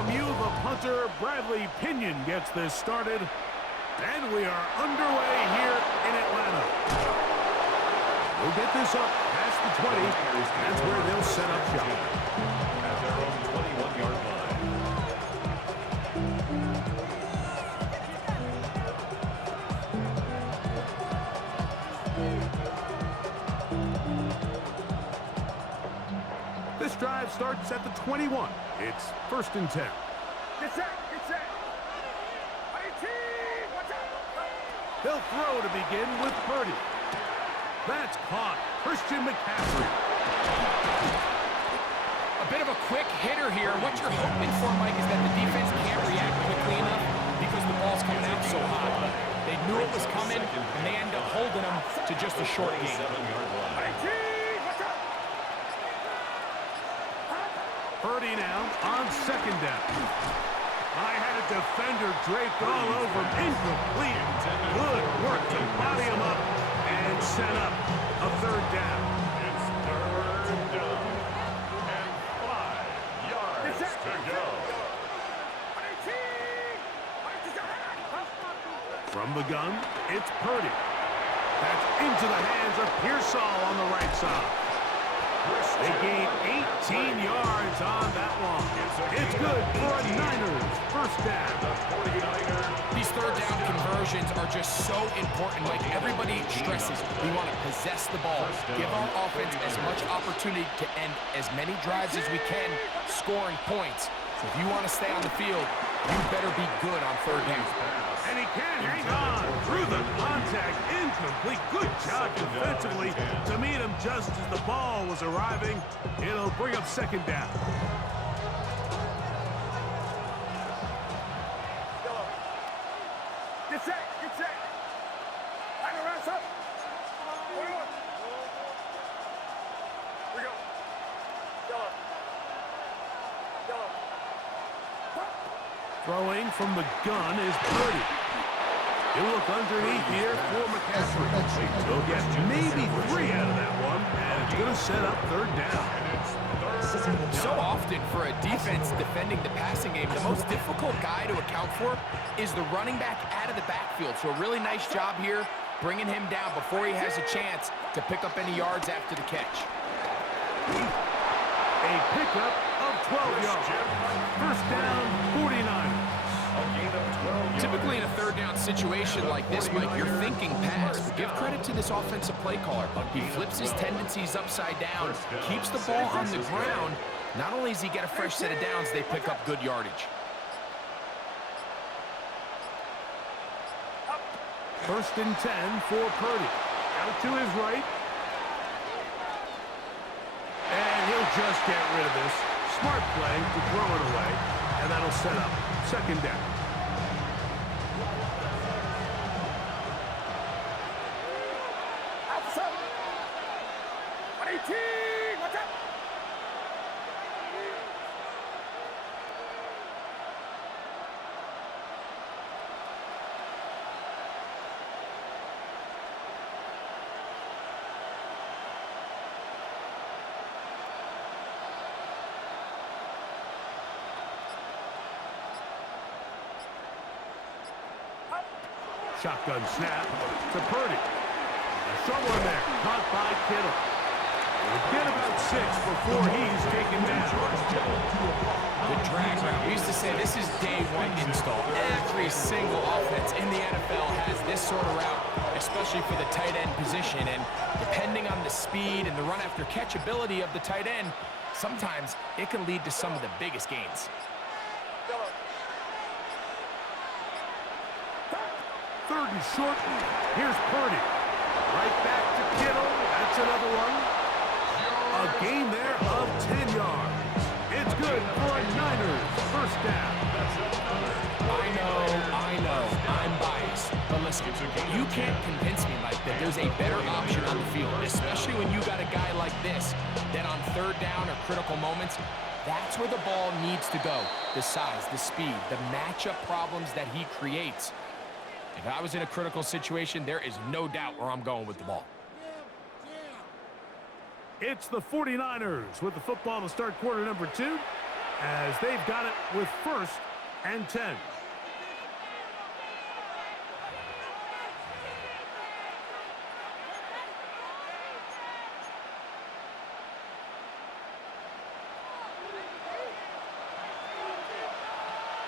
from you, the punter, Bradley Pinion, gets this started. And we are underway here in Atlanta. We'll get this up past the 20. That's where they'll set up shop. At their own 21-yard line. This drive starts at the 21. It's 1st and 10. Get set, get set. Watch out. They'll throw to begin with Purdy. That's caught. Christian McCaffrey. A bit of a quick hitter here. What you're hoping for, Mike, is that the defense can't react quickly enough because the ball's coming out so hot. But they knew it was coming, and they end up holding them to just a short game. Purdy now on 2nd down. I had a defender draped all over him. Incomplete. Good work to body him up and set up a 3rd down. It's 3rd down and 5 yards to go. From the gun, it's Purdy. That's into the hands of Pearsall on the right side. They gain 18 yards on that one. It's good for a Niners 1st down. These 3rd down conversions are just so important. Like everybody stresses, we want to possess the ball, give our offense as much opportunity to end as many drives as we can, scoring points. So if you want to stay on the field, you better be good on 3rd down. And he can hang on through the contact. Incomplete. Good job defensively to meet him just as the ball was arriving. It'll bring up 2nd down. Get set, get set. I know that's up. What do you want? Here we go. Yellow. Throwing from the gun is Purdy. He'll look underneath here for McCaffrey. He'll get maybe 3 out of that one, and it's going to set up 3rd down. So often for a defense defending the passing game, the most difficult guy to account for is the running back out of the backfield. So a really nice job here bringing him down before he has a chance to pick up any yards after the catch. A pickup of 12 yards. 1st down, 49. Typically in a 3rd down situation like this, Mike, you're thinking pass. But give credit to this offensive play caller. He flips his tendencies upside down, keeps the ball on the ground. Not only does he get a fresh set of downs, they pick up good yardage. 1st and 10 for Purdy. Out to his right. And he'll just get rid of this. Smart play to throw it away. And that'll set up 2nd down. Watch out. Shotgun snap to Purdy. Someone there caught by Kittle. We'll get about 6 before he's taken down. The drag route. We used to say this is day 1 install. Every single offense in the NFL has this sort of route, especially for the tight end position. And depending on the speed and the run after catch ability of the tight end, sometimes it can lead to some of the biggest gains. 3rd and short. Here's Purdy. Right back to Kittle. That's another one. A gain there of 10 yards. It's good for a Niners 1st down. I know, I'm biased. But listen, you can't convince me, Mike, that there's a better option on the field, especially when you got a guy like this, that on 3rd down or critical moments, that's where the ball needs to go. The size, the speed, the matchup problems that he creates. If I was in a critical situation, there is no doubt where I'm going with the ball. It's the 49ers with the football to start quarter number 2. as they've got it with 1st and 10.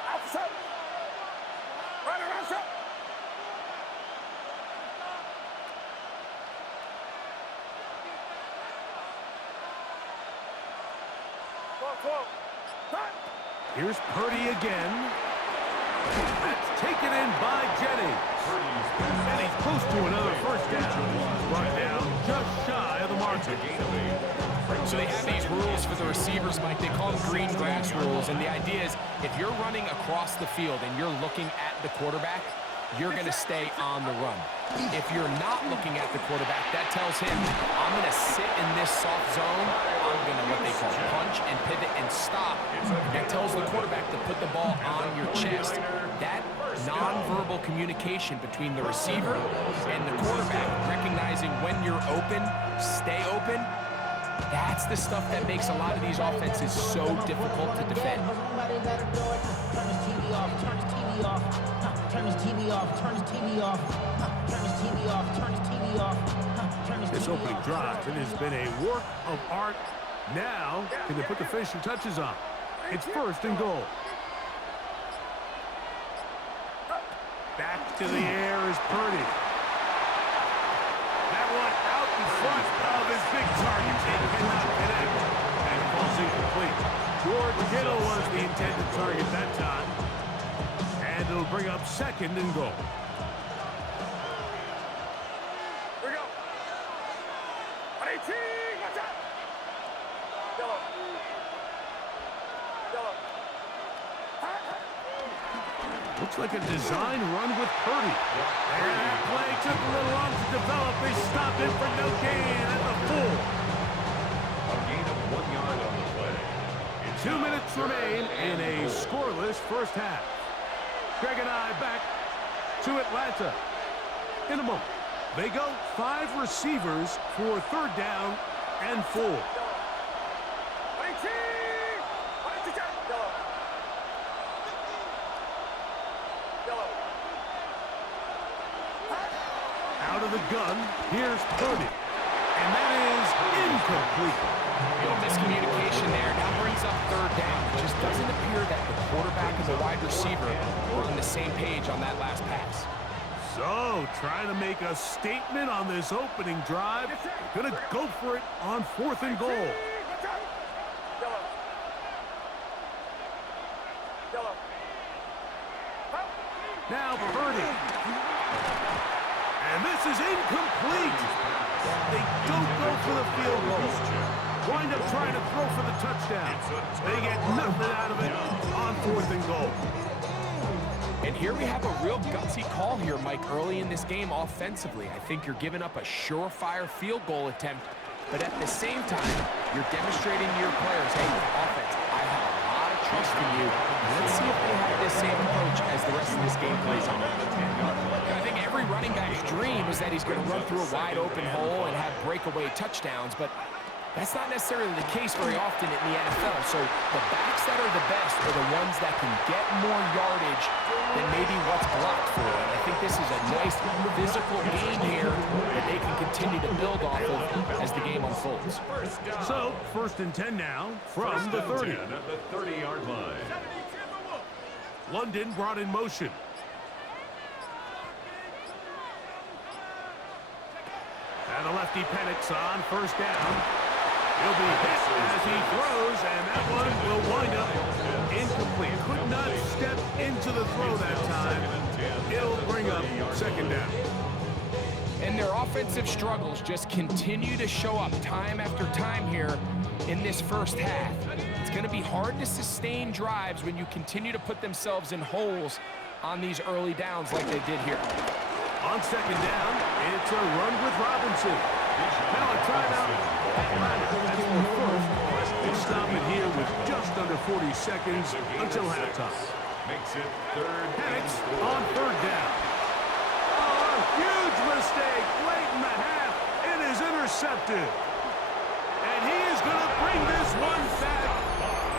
Outside. Runner, outside. Here's Purdy again. That's taken in by Jennings. And he's close to another first down. Brought down just shy of the marker. So they have these rules for the receivers, Mike. They call them green grass rules. And the idea is if you're running across the field and you're looking at the quarterback, you're going to stay on the run. If you're not looking at the quarterback, that tells him, I'm going to sit in this soft zone. I'm going to what they call punch and pivot and stop. That tells the quarterback to put the ball on your chest. That nonverbal communication between the receiver and the quarterback, recognizing when you're open, stay open, that's the stuff that makes a lot of these offenses so difficult to defend. Somebody better do it. Turn his TV off. Turn his TV off. Turn his TV off. Turn his TV off. Turn his TV off. Turn his TV off. Turn his TV off. This opening drive, it has been a work of art. Now, can they put the finishing touches on? It's 1st and goal. Back to the air is Purdy. That one out in front of his big target. He cannot connect. And it falls incomplete. George Kittle was the intended target that time. And it'll bring up 2nd and goal. Here we go. 118. Watch out. Yellow. Yellow. Looks like a design run with Purdy. And that play took a little long to develop. They stopped it for no gain at the full. A gain of 1 yard on the play. 2 minutes remain in a scoreless first half. Greg and I back to Atlanta in a moment. They go 5 receivers for 3rd down and 4. 118. 118. Yellow. Yellow. Out of the gun, here's Purdy. And that is incomplete. Real miscommunication there. Now brings up 3rd down. It just doesn't appear that the quarterback and the wide receiver were on the same page on that last pass. So, trying to make a statement on this opening drive. Gonna go for it on 4th and goal. Watch out. Yellow. Yellow. Now Purdy. And this is incomplete. They don't go for the field goal. Wind up trying to throw for the touchdown. They get nothing out of it on 4th and goal. And here we have a real gutsy call here, Mike, early in this game offensively. I think you're giving up a surefire field goal attempt, but at the same time, you're demonstrating to your players, hey, offense, I have a lot of trust in you. Let's see if they have this same approach as the rest of this game plays on. I think every running back's dream is that he's going to run through a wide open hole and have breakaway touchdowns, but that's not necessarily the case very often in the NFL. So the backs that are the best are the ones that can get more yardage than maybe what's blocked for. And I think this is a nice physical game here that they can continue to build off of as the game unfolds. So, 1st and 10 now from the 30. At the 30-yard line. London brought in motion. And the lefty Penix on 1st down. He'll be hit as he throws, and that one will wind up incomplete. Could not step into the throw that time. It'll bring up 2nd down. And their offensive struggles just continue to show up time after time here in this first half. It's going to be hard to sustain drives when you continue to put themselves in holes on these early downs like they did here. On 2nd down, it's a run with Robinson. Now a timeout. That's the first. We'll stop it here with just under 40 seconds until halftime. Makes it 3rd Penix and on 3rd down. Oh, a huge mistake late in the half. It is intercepted. And he is going to bring this one back.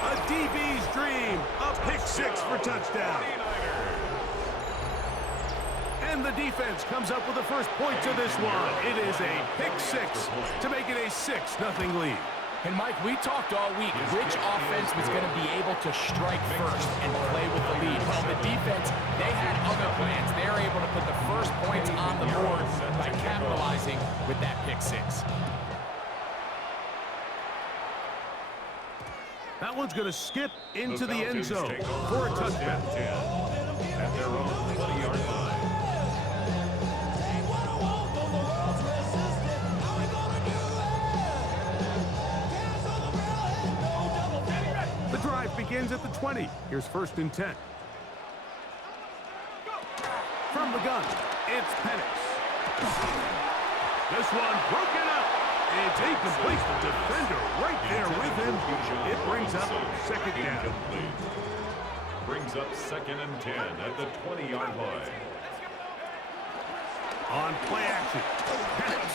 A DB's dream. A pick six for touchdown. And the defense comes up with the first points of this one. It is a pick six to make it a 6-0 lead. And Mike, we talked all week which offense was going to be able to strike first and play with the lead. Well, the defense, they had other plans. They're able to put the first points on the board by capitalizing with that pick six. That one's going to skip into the end zone for a touchdown. At their own 20-yard line. The drive begins at the 20. Here's 1st and 10. From the gun, it's Penix. This one broken up. It's incomplete. The defender right there with him. It brings up 2nd down. Brings up 2nd and 10 at the 20-yard line. On play action, Penix.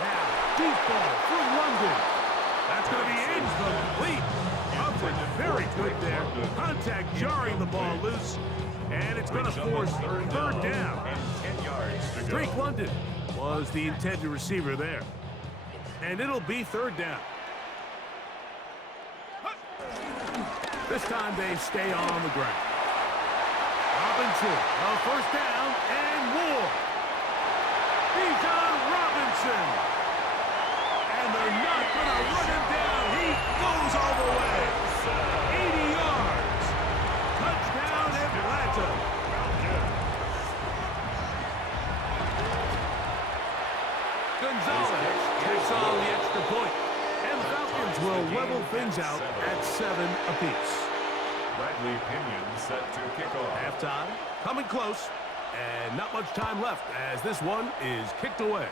Now, deep ball for London. That's going to be incomplete. Coverage very good there. Contact jarring the ball loose. And it's going to force 3rd down. And 10 yards to go. Drake London was the intended receiver there. And it'll be 3rd down. This time they stay on the ground. Robinson, a 1st down and more. Bijan Robinson. And they're not going to run him down. He goes all the way. 80 yards. Touchdown Atlanta. Gonzalez takes on the extra point. And the Falcons will level things out at 7 apiece. Bradley Pinion set to kick off. Halftime coming close. And not much time left as this one is kicked away.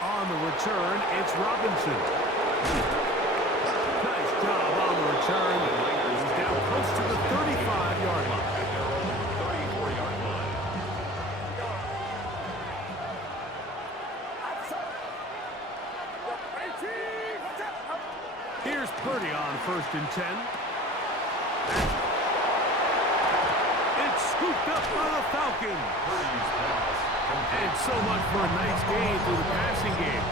On the return, it's Robinson. Nice job on the return. He's down close to the 35-yard line. At their own 34-yard line. Here's Purdy on 1st and 10. It's scooped up by the Falcons. Purdy's pass. And so much for a nice gain through the passing game.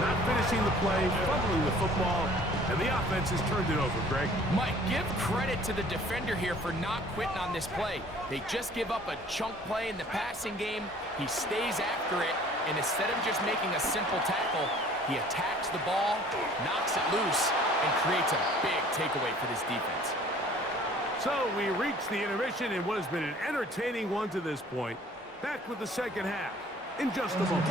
Not finishing the play, fumbling the football, and the offense has turned it over, Greg. Mike, give credit to the defender here for not quitting on this play. They just give up a chunk play in the passing game. He stays after it, and instead of just making a simple tackle, he attacks the ball, knocks it loose, and creates a big takeaway for this defense. So we reach the intermission in what has been an entertaining one to this point. Back with the second half in just a moment.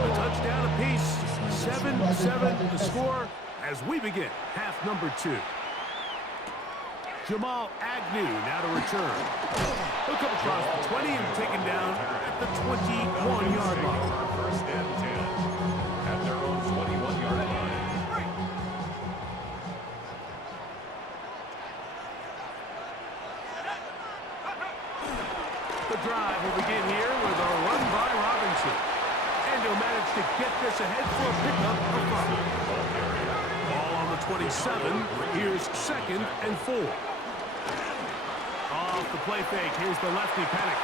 A touchdown apiece, 7-7 the score as we begin half number 2. Jamal Agnew now to return. He'll come across the 20 and taken down at the 21-yard line. 1st and 10 at their own 21-yard line. The drive will begin here with a run by Robinson. And he'll manage to get this ahead for a pickup of 5. Ball on the 27. Here's 2nd and 4. Off the play fake. Here's the lefty Penix.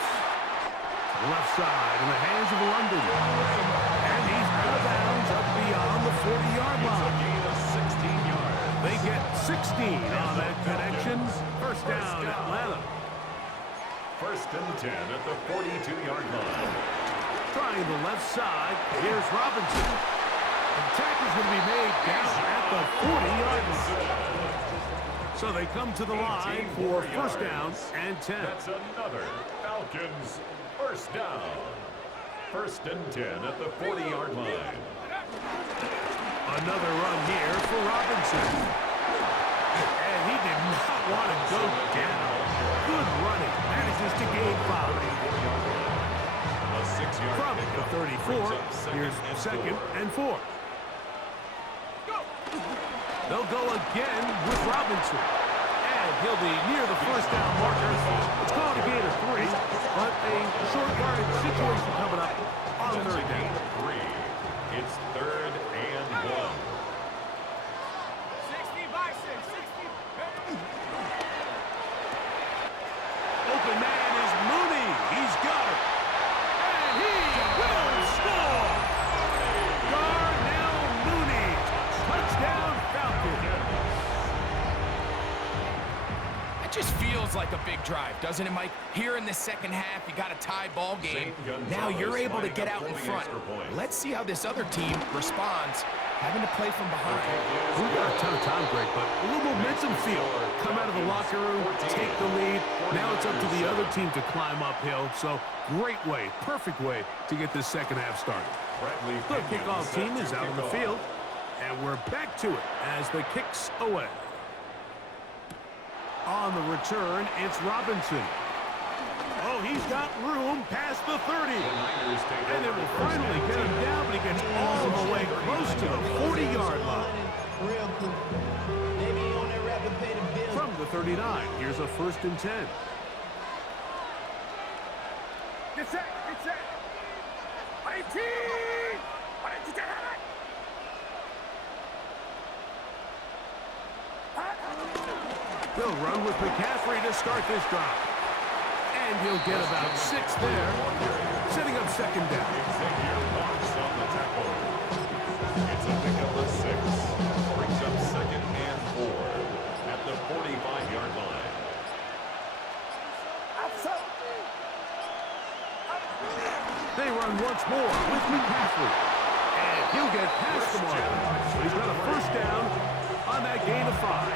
Left side in the hands of London. And he's out of bounds up beyond the 40-yard line. Gain of 16 yards. They get 16 on that connection. 1st down, Atlanta. 1st and 10 at the 42-yard line. Trying the left side. Here's Robinson. The tackle's going to be made down at the 40-yard line. So they come to the line for 1st down and 10. That's another Falcons 1st down. 1st and 10 at the 40-yard line. Another run here for Robinson. And he did not want to go down. Good running. Manages to gain 5. A 6-yard From the 34, here's 2nd and 4. They'll go again with Robinson. And he'll be near the 1st down marker. It's called a gain of 3, but a short yardage situation coming open man is Mooney. He's got it. And he will score. Darnell Mooney. Touchdown Falcons. It just feels like a big drive, doesn't it, Mike? Here in the second half, you got a tie ball game. Now you're able to get out in front. Let's see how this other team responds, having to play from behind. We got a ton of time, Greg, but a little momentum feel. Come out of the locker room, take the lead. Now it's up to the other team to climb uphill. So great way, perfect way to get this second half started. The kickoff team is out on the field, and we're back to it as the kicks away. On the return, it's Robinson. Oh, he's got room past the 30. And they will finally get him down, but he gets all the way close to the 40-yard line. From the 39, here's a 1st and 10. Get set, get set. 18! Why didn't you get it? They'll run with McCaffrey to start this drive. And he'll get about 6 there, setting up 2nd down. It's a pickup of 6. Brings up 2nd and 4 at the 45-yard line. They run once more with McCaffrey. And he'll get past the marker. So he's got a 1st down on that gain of 5.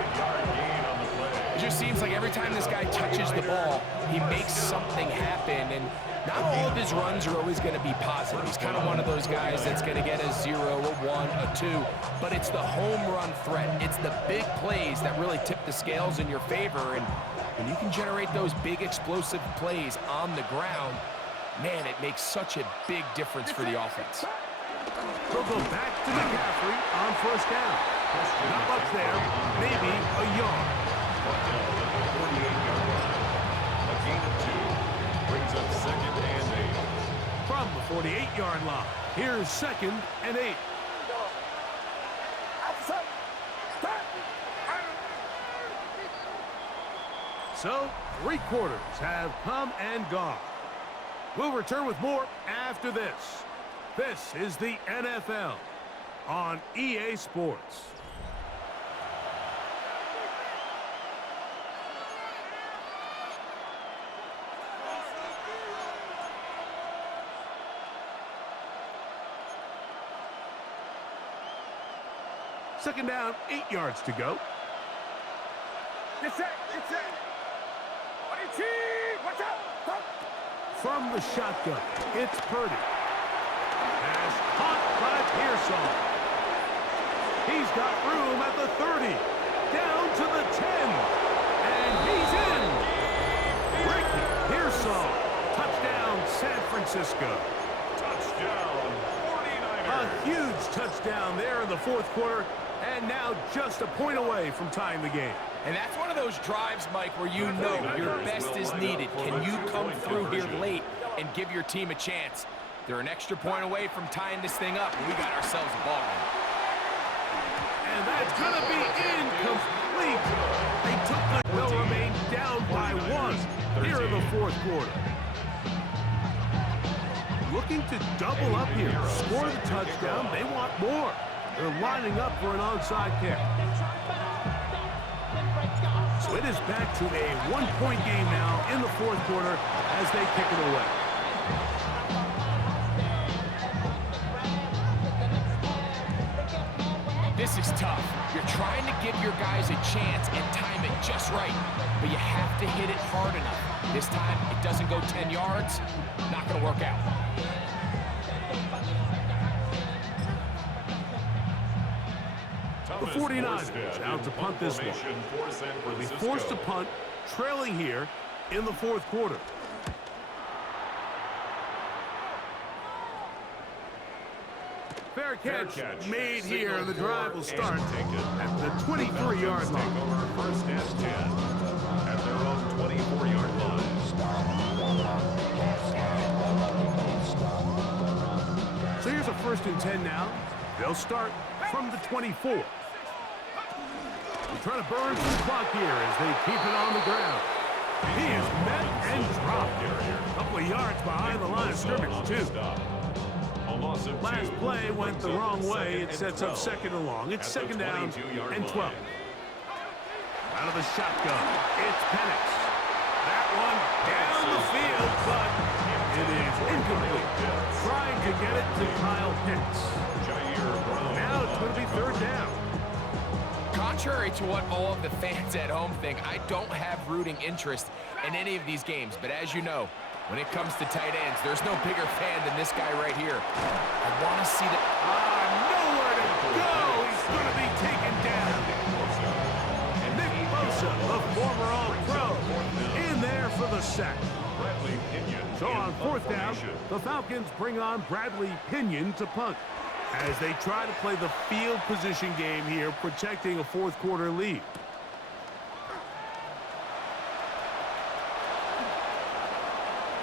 It just seems like every time this guy touches the ball, he makes something happen, and not all of his runs are always going to be positive. He's kind of one of those guys that's going to get a 0, a 1, a 2, but it's the home run threat. It's the big plays that really tip the scales in your favor, and when you can generate those big explosive plays on the ground, man, it makes such a big difference for the offense. They'll go back to McCaffrey on 1st down. Not much there, maybe a yard. A gain of 2 brings up 2nd and 8. From the 48-yard line, here's 2nd and 8. So, 3 quarters have come and gone. We'll return with more after this. This is the NFL on EA Sports. Second down, 8 yards to go. Get set, get set. 18! Watch out! Stop. From the shotgun, it's Purdy. Pass caught by Pearsall. He's got room at the 30. Down to the 10. And he's in. Ricky Pearsall. Touchdown, San Francisco. Touchdown, 49ers. A huge touchdown there in the 4th quarter. And now just a point away from tying the game. And that's one of those drives, Mike, where you know your best is needed. Can you come through here late and give your team a chance? They're an extra point away from tying this thing up, and we got ourselves a ball game. And that's going to be incomplete. They took the... They'll remain down by 1 here in the 4th quarter. Looking to double up here. Score the touchdown. They want more. They're lining up for an onside kick. So it is back to a 1-point game now in the 4th quarter as they kick it away. This is tough. You're trying to give your guys a chance and time it just right, but you have to hit it hard enough. This time, it doesn't go 10 yards. Not going to work out. The 49ers out to punt this one. They'll be forced to punt, trailing here in the 4th quarter. Fair catch made here, and the drive will start at the 23-yard line. 1st and 10 at their own 24-yard line. So here's a 1st and 10 now. They'll start from the 24. They're trying to burn some clock here as they keep it on the ground. He is met and couple of yards behind the line of scrimmage, too. Last play went the wrong way. It sets up second and long. It's second down and 12. Out of the shotgun, it's Penix. That one down the field, but it is incomplete. Trying to get it to Kyle Pitts. Now it's going to be third down. Contrary to what all of the fans at home think, I don't have rooting interest in any of these games. But as you know, when it comes to tight ends, there's no bigger fan than this guy right here. I want to see the... nowhere to go. He's going to be taken down. Nick Bosa, the former All-Pro, in there for the sack. So on fourth down, the Falcons bring on Bradley Pinion to punt as they try to play the field position game here, protecting a fourth quarter lead.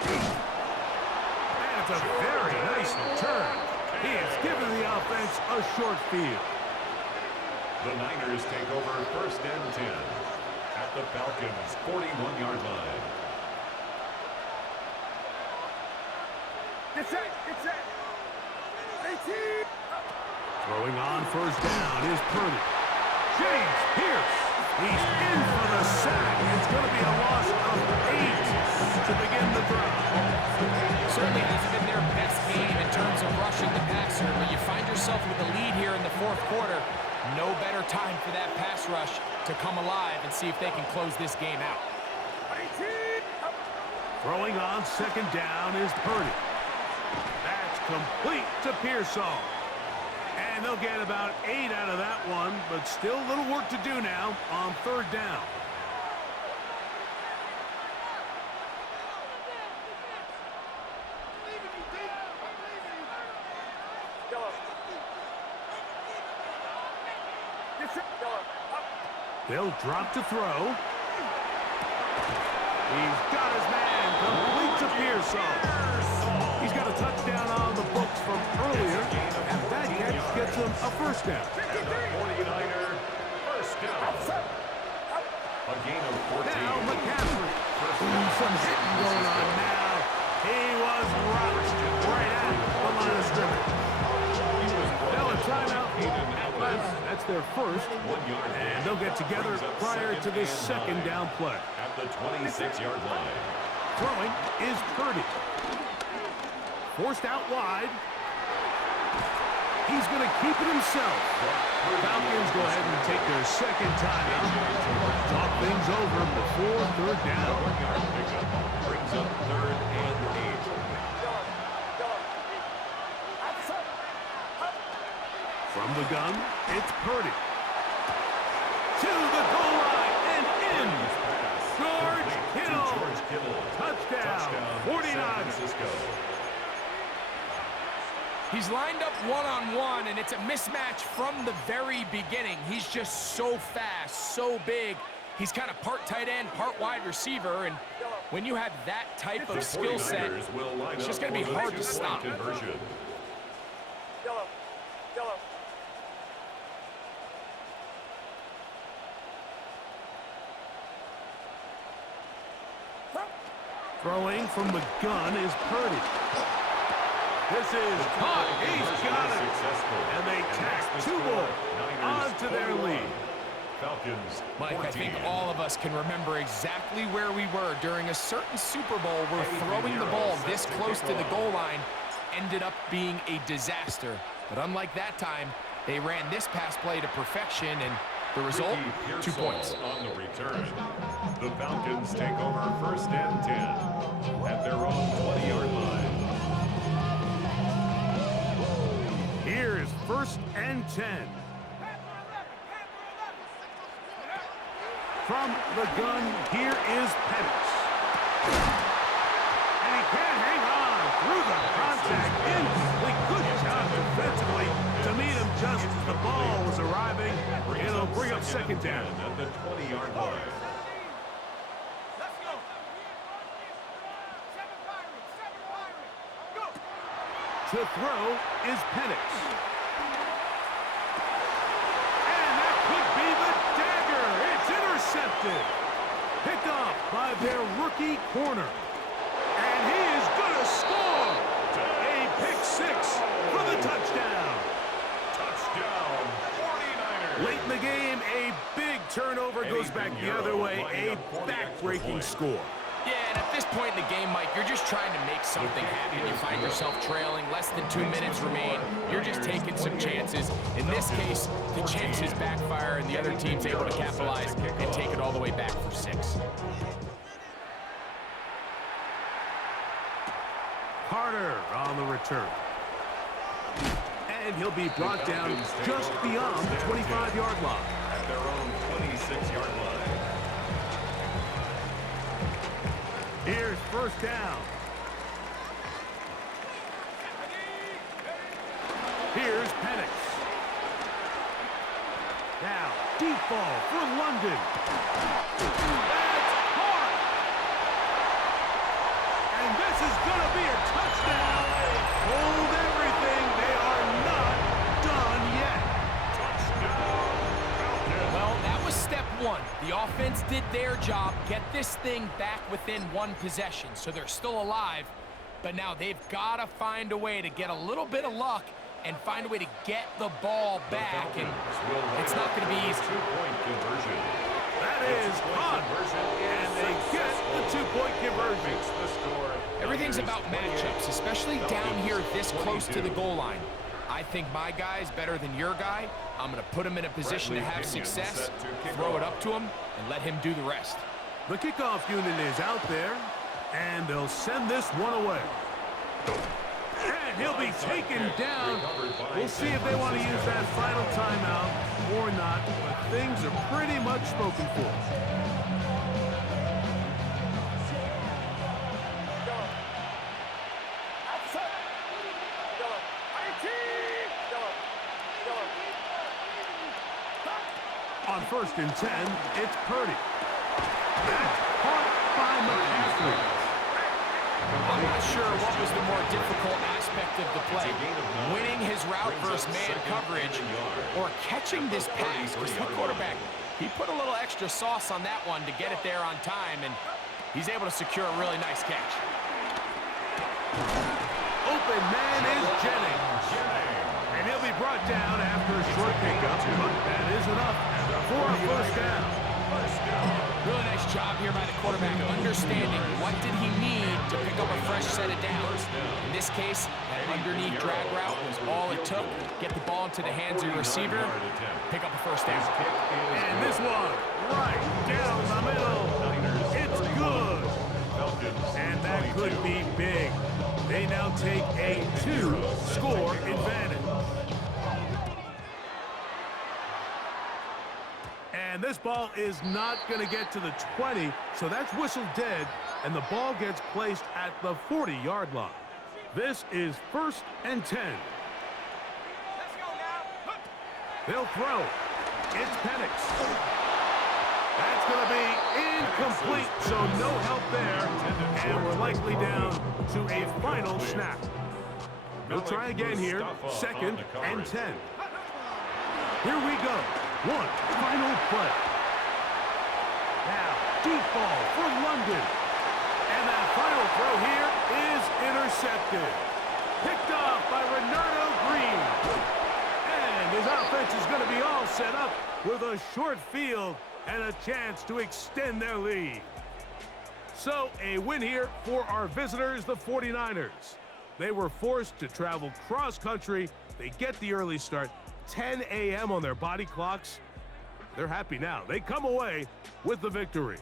And it's a very nice turn. He has given the offense a short field. The Niners take over first and 10 at the Falcons' 41-yard line. Get set, get set. 18. Throwing on first down is Purdy. James Pierce. He's in for the sack. It's going to be a loss of 8 to begin the drive. Certainly hasn't been their best game in terms of rushing the passer, but you find yourself with a lead here in the fourth quarter. No better time for that pass rush to come alive and see if they can close this game out. 18. Throwing on second down is Purdy. That's complete to Pearsall. And they'll get about 8 out of that one, but still a little work to do now on third down. They'll drop to throw. He's got his man complete to Pearsall. He's got a touchdown on the books from earlier, and that gets him a first down. And the 49er first down. A gain of 14. Now McCaffrey. Some hitting going on now. He was rocked right at the line of scrimmage. Now a timeout at last. That's their first. 1 yard. And they'll get together prior to this second down play. At the 26-yard line. Throwing is Purdy. Forced out wide. He's going to keep it himself. Falcons go ahead and take their second timeout. Talk things over before third down. 1 yard pickup brings up third and 8. From the gun, it's Purdy. To the goal line and in. George Kittle. Touchdown. 49ers. San Francisco. He's lined up one-on-one, and it's a mismatch from the very beginning. He's just so fast, so big. He's kind of part tight end, part wide receiver, and when you have that type of skill set, it's just going to be hard to stop. Conversion. Throwing from the gun is Purdy. This is caught. He's got it. And they tack 2 more onto their lead. Falcons. Mike, 14. I think all of us can remember exactly where we were during a certain Super Bowl where throwing the ball this close to the goal line ended up being a disaster. But unlike that time, they ran this pass play to perfection, and the result, 2 points. On the return, the Falcons take over first and 10 at their own 20-yard line. Here is first and 10. From the gun, here is Penix. And he can't hang on through the contact. Incomplete. Good job defensively to meet him just as the ball was arriving. It'll bring up second down. At the 20-yard line. To throw is Penix. And that could be the dagger. It's intercepted. Picked off by their rookie corner. And he is the score. A pick six for the touchdown. Touchdown, 49ers. Late in the game, a big turnover goes back the other way. A back-breaking score. Yeah, and at this point in the game, Mike, you're just trying to make something happen. You find yourself trailing, less than 2 minutes remain. You're just taking some chances. In this case, the chances backfire, and the other team's able to capitalize and take it all the way back for 6. Carter on the return. And he'll be brought down just beyond the 25-yard line. At their own 26-yard line. Here's first down. Here's Penix. Now, deep ball for London. That's caught. And this is going to be a touchdown. Hold everything. They are not done yet. Well, that was step 1. The offense did their job, get this thing back within 1 possession, so they're still alive. But now they've got to find a way to get a little bit of luck and find a way to get the ball back, and it's not going to be easy. Two-point conversion. That is caught, and they get the 2-point conversion. The score. Everything's about matchups, especially down here this close to the goal line. I think my guy's better than your guy. I'm going to put him in a position to have success, throw it up to him, and let him do the rest. The kickoff unit is out there, and they'll send this one away. And he'll be taken down. We'll see if they want to use that final timeout or not, but things are pretty much spoken for. On 1st and 10, it's Purdy. That's caught by McCaffrey. I'm not sure what was the more difficult aspect of the play, winning his route versus man coverage or catching this pass, because the quarterback, he put a little extra sauce on that one to get it there on time, and he's able to secure a really nice catch. Open man is Jennings. And he'll be brought down after a short pickup, but that is enough for a first down. Really nice job here by the quarterback, understanding what did he need to pick up a fresh set of downs. In this case, that underneath drag route was all it took. Get the ball into the hands of your receiver, pick up a first down. And this one, right down the middle. It's good. And that could be big. They now take a 2-score advantage. And this ball is not going to get to the 20, so that's whistled dead, and the ball gets placed at the 40-yard line. This is 1st and 10. Let's go now. They'll throw. It's Penix. That's going to be incomplete, so no help there, and we're likely down to a final snap. They'll try again here, 2nd and 10. Here we go. One final play. Now, deep ball for London. And that final throw here is intercepted. Picked off by Renardo Green. And his offense is going to be all set up with a short field and a chance to extend their lead. So, a win here for our visitors, the 49ers. They were forced to travel cross-country. They get the early start. 10 a.m. on their body clocks. They're happy now. They come away with the victory.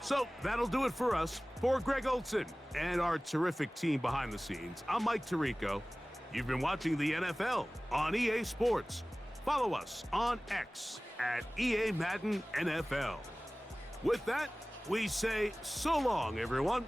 So that'll do it for us. For Greg Olson and our terrific team behind the scenes, I'm Mike Tirico. You've been watching the NFL on EA Sports. Follow us on X at EA Madden NFL. With that, we say so long, everyone.